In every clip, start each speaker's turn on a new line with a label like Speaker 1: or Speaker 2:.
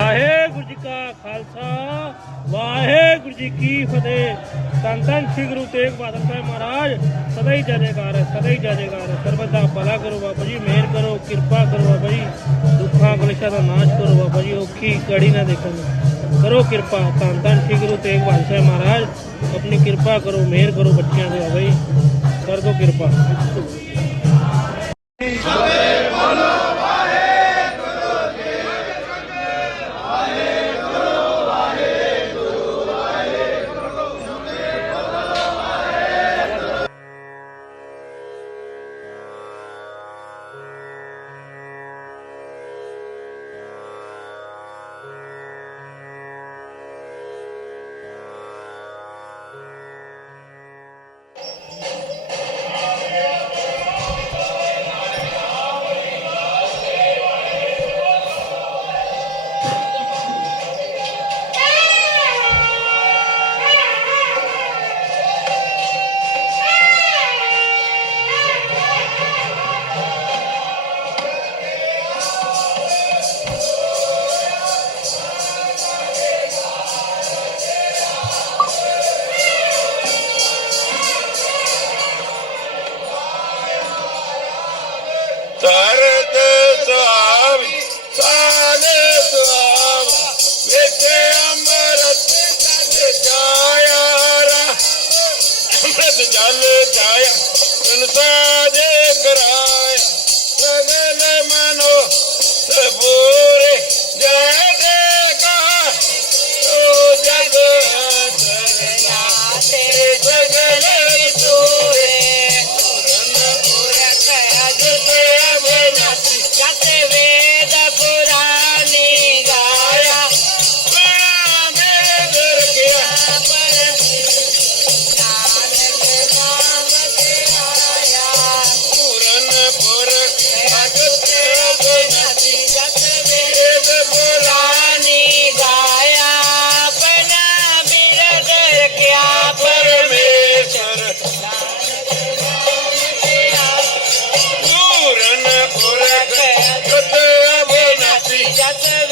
Speaker 1: ਵਾਹਿਗੁਰੂ ਜੀ ਕਾ ਖਾਲਸਾ, ਵਾਹਿਗੁਰੂ ਜੀ ਕੀ ਫਤਿਹ। ਸੰਤਨ ਸ੍ਰੀ ਗੁਰੂ ਤੇਗ ਬਹਾਦਰ ਸਾਹਿਬ ਮਹਾਰਾਜ, ਸਦਾ ਹੀ ਜੈਕਾਰ, ਸਦਾ ਹੀ ਜੈਕਾਰ। ਸਰਬਤ ਦਾ ਭਲਾ ਕਰੋ ਬਾਬਾ ਜੀ, ਮਿਹਰ ਕਰੋ, ਕਿਰਪਾ ਕਰੋ ਬਾਬਾ ਜੀ। ਦੁੱਖਾਂ ਕਲੇਸ਼ਾਂ ਦਾ ਨਾਸ਼ ਕਰੋ ਬਾਬਾ ਜੀ, ਔਖੀ ਕੜੀ ਨਾ ਦੇਖਣ ਕਰੋ ਕਿਰਪਾ। ਸੰਤਨ ਸ੍ਰੀ ਗੁਰੂ ਤੇਗ ਬਹਾਦਰ ਸਾਹਿਬ ਮਹਾਰਾਜ, ਆਪਣੀ ਕਿਰਪਾ ਕਰੋ, ਮਿਹਰ ਕਰੋ ਬੱਚਿਆਂ ਦੇ ਬਾਬਾ ਜੀ। ਕਰ ਦੋ ਕਿਰਪਾ।
Speaker 2: Father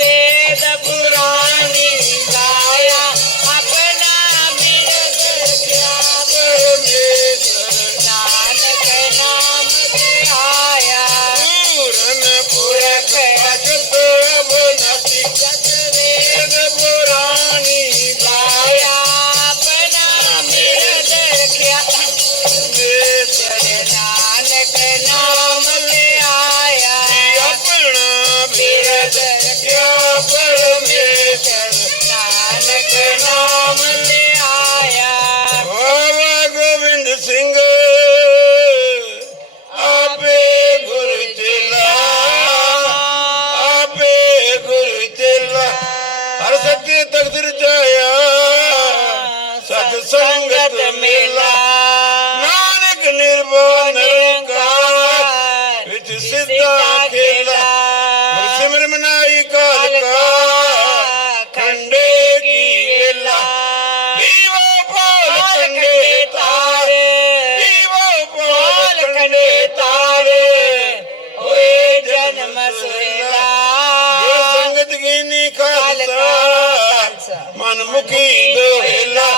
Speaker 2: ਮਨਮੁਖੀ ਦੋਹੇਲਾ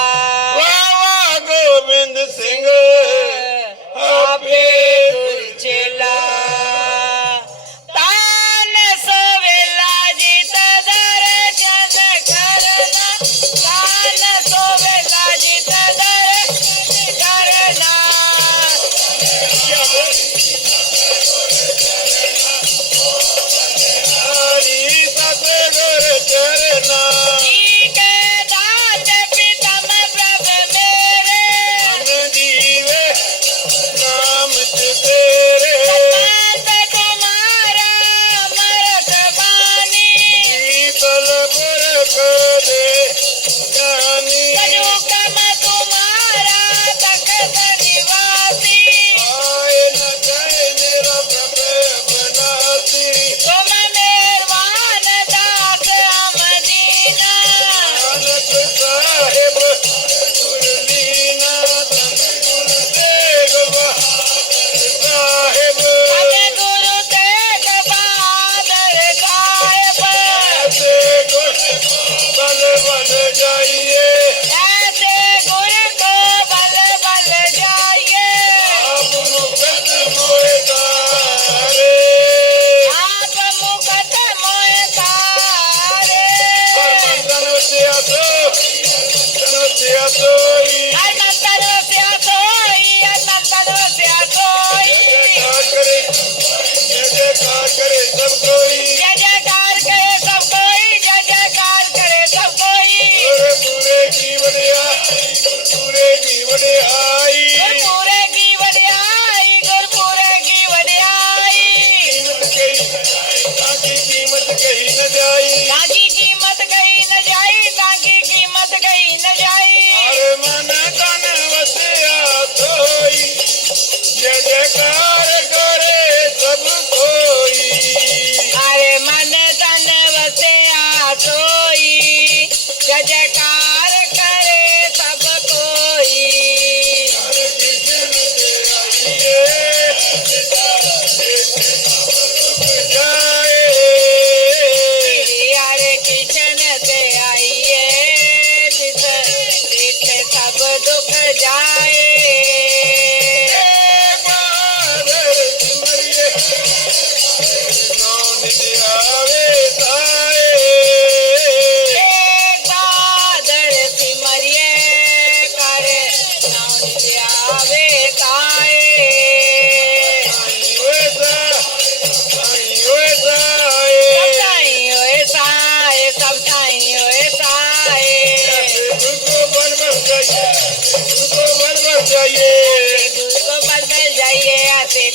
Speaker 2: ਵਾਵਾ ਗੋਬਿੰਦ ਸਿੰਘ।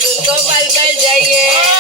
Speaker 2: दूध को
Speaker 1: बल बल जाइए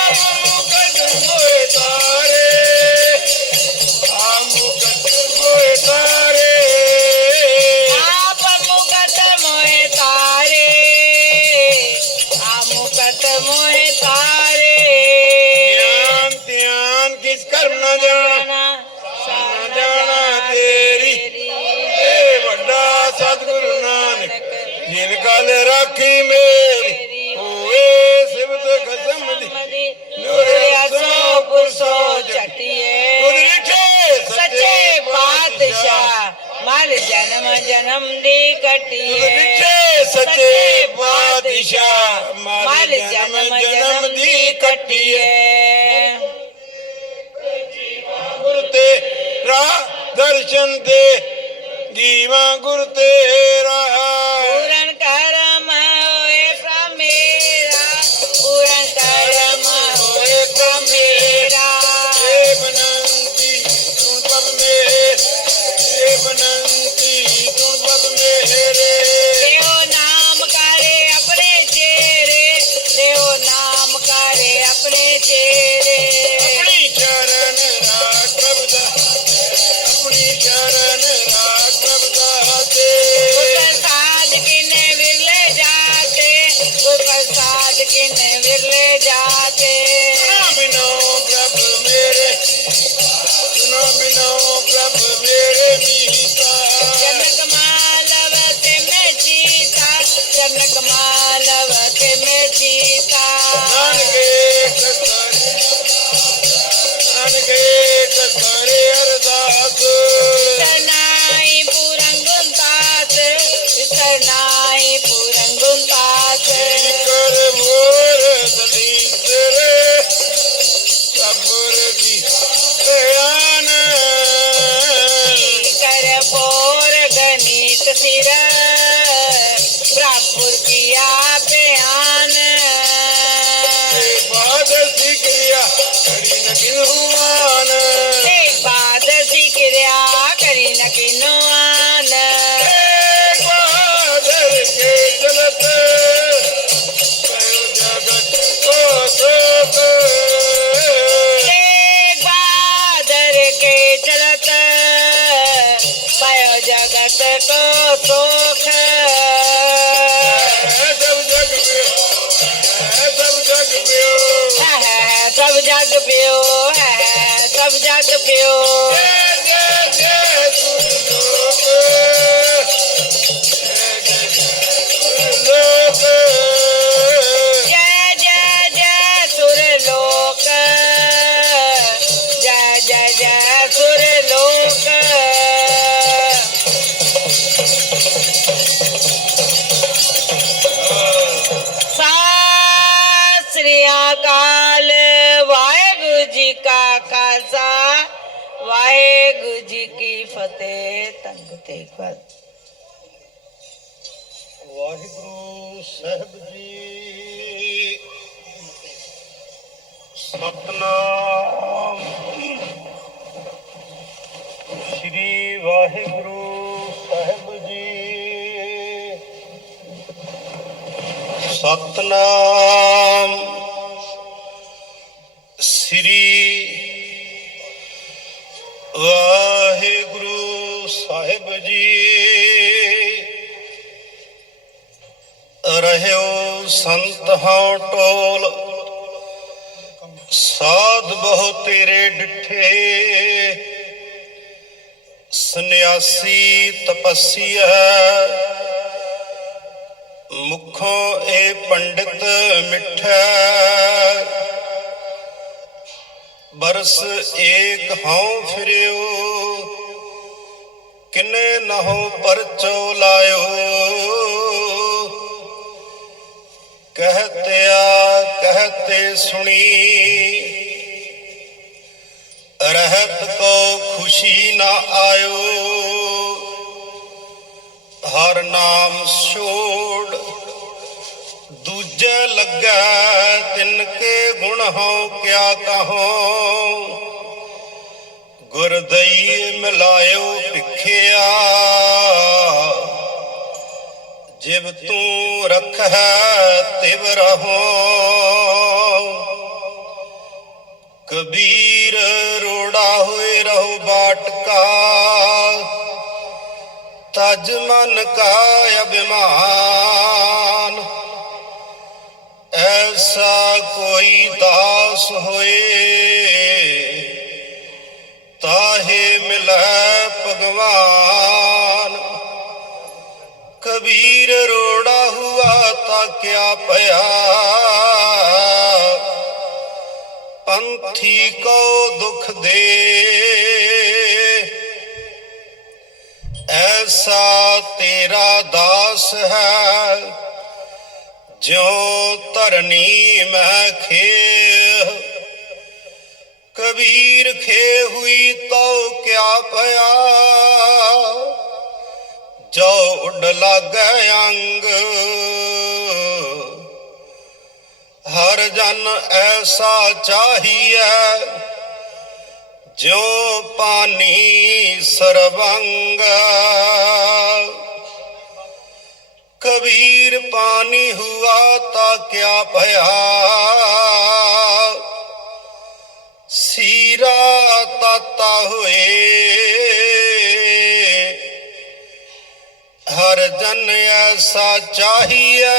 Speaker 1: ਜਨਮ ਦੀ
Speaker 2: ਘਟੀਏ। ਸੱਚੇ ਪਾਤਸ਼ਾਹ
Speaker 1: ਮਲ ਜਨਮ ਜਨਮ ਦੀ ਘਟੀਏ।
Speaker 2: ਗੁਰ ਤੇ ਰਾ ਦਰਸ਼ਨ ਦੇ ਜੀਵਾ ਗੁਰ ਤੇਰਾ।
Speaker 1: ਨਾਮ
Speaker 2: ਜਗ ਪਿਓ ਜੈ ਜੈ ਜੈ ਸੁਰ ਲੋਕ। ਜੈ ਜੈ ਜੈ ਸੁਰ
Speaker 1: ਫਤਿਹ ਤੰਗ ਤੇ ਫਤ
Speaker 2: ਵਾਹਿਗੁਰੂ ਸਾਹਿਬ ਜੀ ਸਤਨਾਮ। ਸ੍ਰੀ ਵਾਹਿਗੁਰੂ ਸਾਹਿਬ ਜੀ ਸਤਨਾਮ। ਵਾਹਿਗੁਰੂ
Speaker 3: ਜੀ। ਰਹਿਓ ਸੰਤ ਹਉ ਟੋਲ ਸਾਧ ਬਹੁ ਤੇਰੇ ਡਿਠੇ। ਸੰਨਿਆਸੀ ਤਪਸੀਆ ਮੁਖੋਂ ਇਹ ਪੰਡਿਤ ਮਿੱਠਾ। ਬਰਸ ਏਕ ਹਉ ਫਿਰਿਓ ਕਿਨੇ ਨਹੁ ਪਰਚੋ ਲਾਇਓ? ਕਹਤਿਆ ਕਹਤੇ ਸੁਣੀ। ਰਹਿਤ ਕੋ ਖੁਸ਼ੀ ਨਾ ਆਇਓ। ਹਰ ਨਾਮ ਛੋੜ, ਦੂਜੇ ਲੱਗਾ ਤਿਨ ਕੇ ਗੁਣ ਹੋ ਕਿਆ ਕਹੋ? ਗੁਰਦਈ ਮਿਲਾਇਓ ਭਿਖਿਆ। ਜਿਵ ਤੂੰ ਰਖੈ ਤਿਵ ਰਹੋ। ਕਬੀਰ ਰੋੜਾ ਹੋਏ ਰਹੋ ਬਾਟਕਾ। ਤਜ ਮਨ ਕਾ ਅਭਿਮਾਨ। ਐਸਾ ਕੋਈ ਦਾਸ ਹੋਏ ਤਾਹੇ ਮਿਲੈ ਭਗਵਾਨ। ਕਬੀਰ ਰੋੜਾ ਹੁਆ ਤਾਂ ਕਿਆ ਭਇਆ। ਪੰਥੀ ਕੋ ਦੁਖ ਦੇ। ਐਸਾ ਤੇਰਾ ਦਾਸ ਹੈ ਜੋ ਧਰਨੀ ਮੈਂ ਖੇ। ਕਬੀਰ ਖੇ ਹੋਈ ਤਉ ਕਿਆ ਭਇਆ ਜੋ ਉੱਡ ਲਾਗੈ ਅੰਗ, ਹਰ ਜਨ ਐਸਾ ਚਾਹੀਐ ਜੋ ਪਾਨੀ ਸਰਵੰਗ। ਕਬੀਰ ਪਾਨੀ ਹੁਆ ਤਾਂ ਕਿਆ ਭਇਆ ਸੀਰਾ ਤਾਤਾ ਹੋਏ। ਹਰ ਜਨ ਐਸਾ ਚਾਹੀਐ।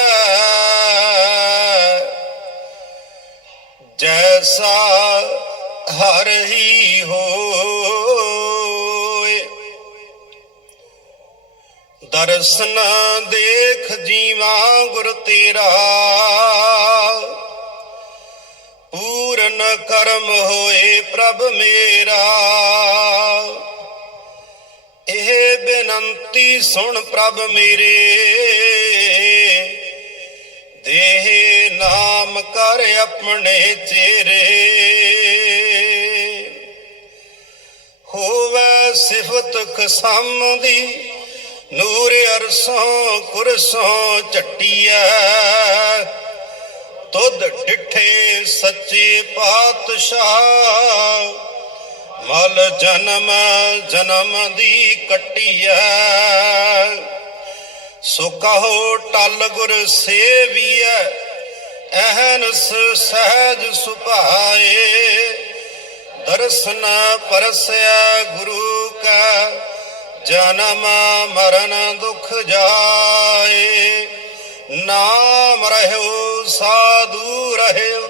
Speaker 3: ਜੈਸਾ ਹਰ ਹੀ ਹੋਏ। ਦਰਸ਼ਨ ਦੇਖ ਜੀਵਾ ਗੁਰ ਤੇਰਾ। ਪੂਰਨ ਕਰਮ ਹੋਏ ਪ੍ਰਭ ਮੇਰਾ। ਇਹ ਬੇਨੰਤੀ ਸੁਣ ਪ੍ਰਭ ਮੇਰੇ। ਦੇਹ ਨਾਮ ਕਰ ਆਪਣੇ ਚੇਰੇ ਹੋਵੇ ਸਿਫਤ ਖਸਮ ਦੀ ਨੂਰ ਅਰਸੋਂ ਕੁਰਸੋਂ ਚੱਟੀਐ। ਤੁਧ ਡਿਠੇ ਸੱਚੇ ਪਾਤਸ਼ਾਹ। ਮਲ ਜਨਮ ਜਨਮ ਦੀ ਕੱਟੀਐ। ਸੋ ਕਹੋ ਟਲ ਗੁਰ ਸੇਵੀਐ, ਅਹਨਸ ਸਹਿਜ ਸੁਭਾਏ। ਦਰਸ਼ਨ ਪਰਸੈ ਗੁਰੂ ਕਾ, ਜਨਮ ਮਰਨ ਦੁਖ ਜਾਏ। ਨਾਮ ਰਹਿਓ, ਸਾਧੂ ਰਹਿਓ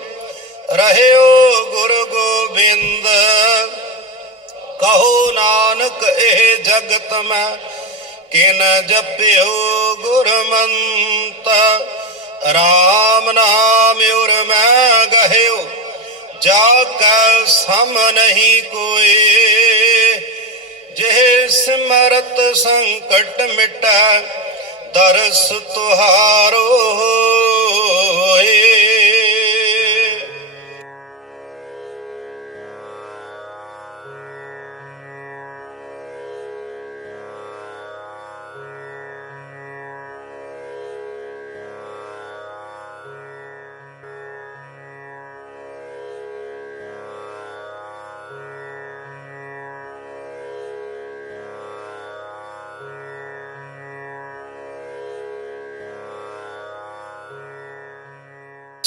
Speaker 3: ਰਹਿਓ ਗੁਰ ਗੋਬਿੰਦ। ਕਹੋ ਨਾਨਕ, ਇਹ ਜਗਤ ਮੈਂ ਕਿਨ ਜਪਿਓ ਗੁਰਮੰਤ। RAM ਨਾਮ ਉਰ ਮੈਂ ਗਹਿਓ, ਜਾ ਕੈ ਸਮ ਨਹੀਂ ਕੋਏ ਜਿਹ ਸਿਮਰਤ ਸੰਕਟ ਮਿਟੈ ਦਰਸ ਤੁਹਾਰੋ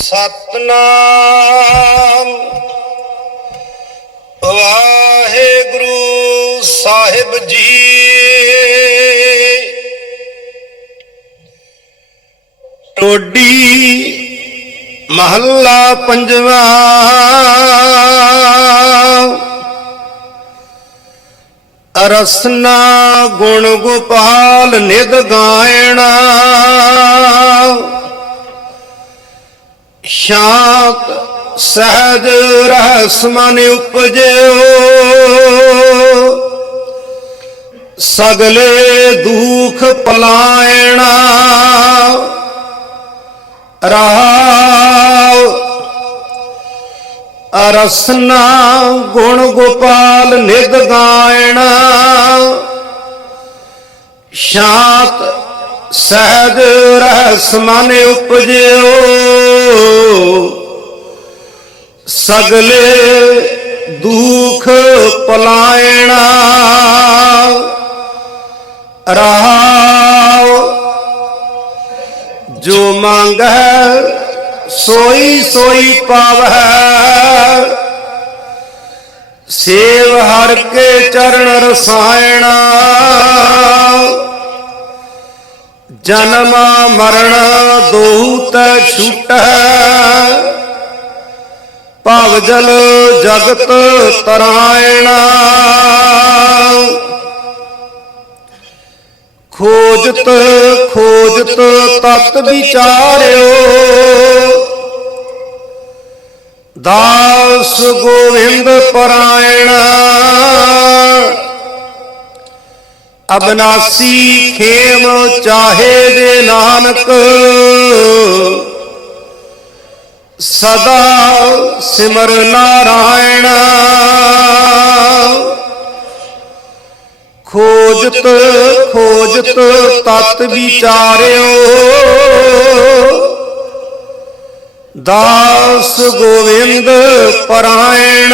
Speaker 3: ਸਤਨਾਮ। ਵਾਹਿਗੁਰੂ ਸਾਹਿਬ ਜੀ। ਟੋਡੀ ਮਹੱਲਾ ਪੰਜਵਾ। ਰਸਨਾ ਗੁਣ ਗੋਪਾਲ ਨਿਦ ਗਾਇਣਾ। ਸ਼ਾਂਤ, ਸਹਜ ਰਹਿਸ ਮਨ ਉਪਜਿਓ। ਸਗਲੇ ਦੁਖ ਪਲਾਇਣਾ। ਰਹਾਉ, ਅਰਸਨਾ ਗੁਣ ਗੋਪਾਲ ਨਿਦ ਗਾਇਣਾ। ਸ਼ਾਂਤ, ਸਹਿਜ ਰਹਿਸ ਮਨ ਉਪਜਿਓ। ਸਗਲੇ ਦੁਖ ਪਲਾਇਣਾ। ਰਹਾਉ ਜੋ ਮੰਗੈ ਸੋਈ ਸੋਈ ਪਾਵੈ ਸੇਵ ਹਰ ਕੇ ਚਰਨ ਰਸਾਇਣਾ। ਜਨਮ ਮਰਨ ਦੋਹੂ ਤੈ ਛੂਟੈ। ਭਵ ਜਲ ਜਗਤ ਤਰਾਇਣਾ। ਖੋਜਤ ਖੋਜਤ ਤਤ ਵਿਚਾਰਿਓ। ਦਾਸ ਗੋਵਿੰਦ ਪਰਾਇਣ। ਅਬਨਾਸੀ ਖੇਮ ਚਾਹੇ ਦੇ ਨਾਨਕ। ਸਦਾ ਸਿਮਰ ਨਾਰਾਇਣ। ਖੋਜਤ ਖੋਜਤ ਤਤ ਵਿਚਾਰਿਓ। ਦਾਸ ਗੋਵਿੰਦ ਪਰਾਇਣ।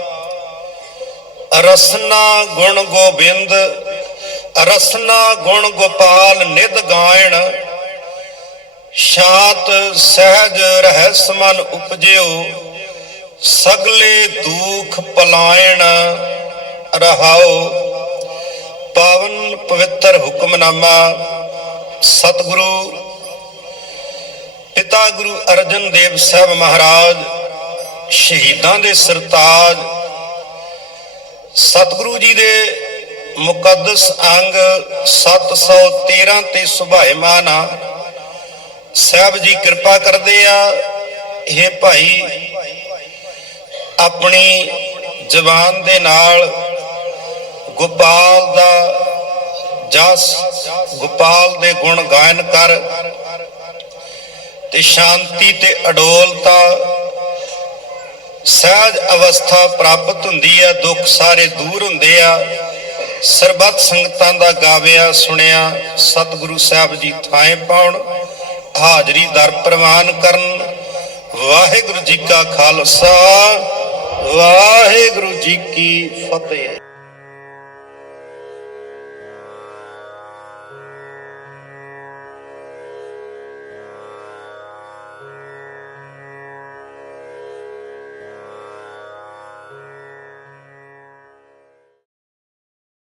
Speaker 3: ਰਸਨਾ ਗੁਣ ਗੋਬਿੰਦ, ਰਸਨਾ ਗੁਣ ਗੋਪਾਲ ਨਿਦ ਗਾਇਣ। ਸ਼ਾਂਤ ਸਹਿਜ ਰਹਿਸ ਮਨ ਉਪਜਿਓ, ਸਗਲੇ ਦੁਖ ਪਲਾਇਣ ਰਹਾਓ। ਪਾਵਨ ਪਵਿੱਤਰ ਹੁਕਮਨਾਮਾ, ਸਤਿਗੁਰੂ। ਪਿਤਾ ਗੁਰੂ ਅਰਜਨ ਦੇਵ ਸਾਹਿਬ ਮਹਾਰਾਜ, ਸ਼ਹੀਦਾਂ ਦੇ ਸਰਤਾਜ ਸਤਿਗੁਰੂ ਜੀ ਦੇ ਮੁਕੱਦਸ ਅੰਗ 713 ਤੇ ਸੁਭਾਇਮਾਨ ਆ ਸਾਹਿਬ ਜੀ ਕਿਰਪਾ ਕਰਦੇ ਆ ਇਹ ਭਾਈ, ਆਪਣੀ ਜ਼ਬਾਨ ਦੇ ਨਾਲ ਗੋਪਾਲ ਦਾ ਜਸ, ਗੋਪਾਲ ਦੇ ਗੁਣ ਗਾਇਨ ਕਰ ਤੇ ਸ਼ਾਂਤੀ ਤੇ ਅਡੋਲਤਾ ਸਹਿਜ ਅਵਸਥਾ ਪ੍ਰਾਪਤ ਹੁੰਦੀ ਹੈ ਦੁੱਖ ਸਾਰੇ ਦੂਰ ਹੁੰਦੇ ਆ। ਸਰਬੱਤ ਸੰਗਤਾਂ ਦਾ ਗਾਵਿਆ, ਸੁਣਿਆ, ਸਤਿਗੁਰੂ ਸਾਹਿਬ ਜੀ ਥਾਂ ਪਾਉਣ, ਹਾਜ਼ਰੀ ਦਰ ਪ੍ਰਵਾਨ ਕਰਨ। ਵਾਹਿਗੁਰੂ ਜੀ ਕਾ ਖਾਲਸਾ, ਵਾਹਿਗੁਰੂ ਜੀ ਕੀ ਫਤਿਹ।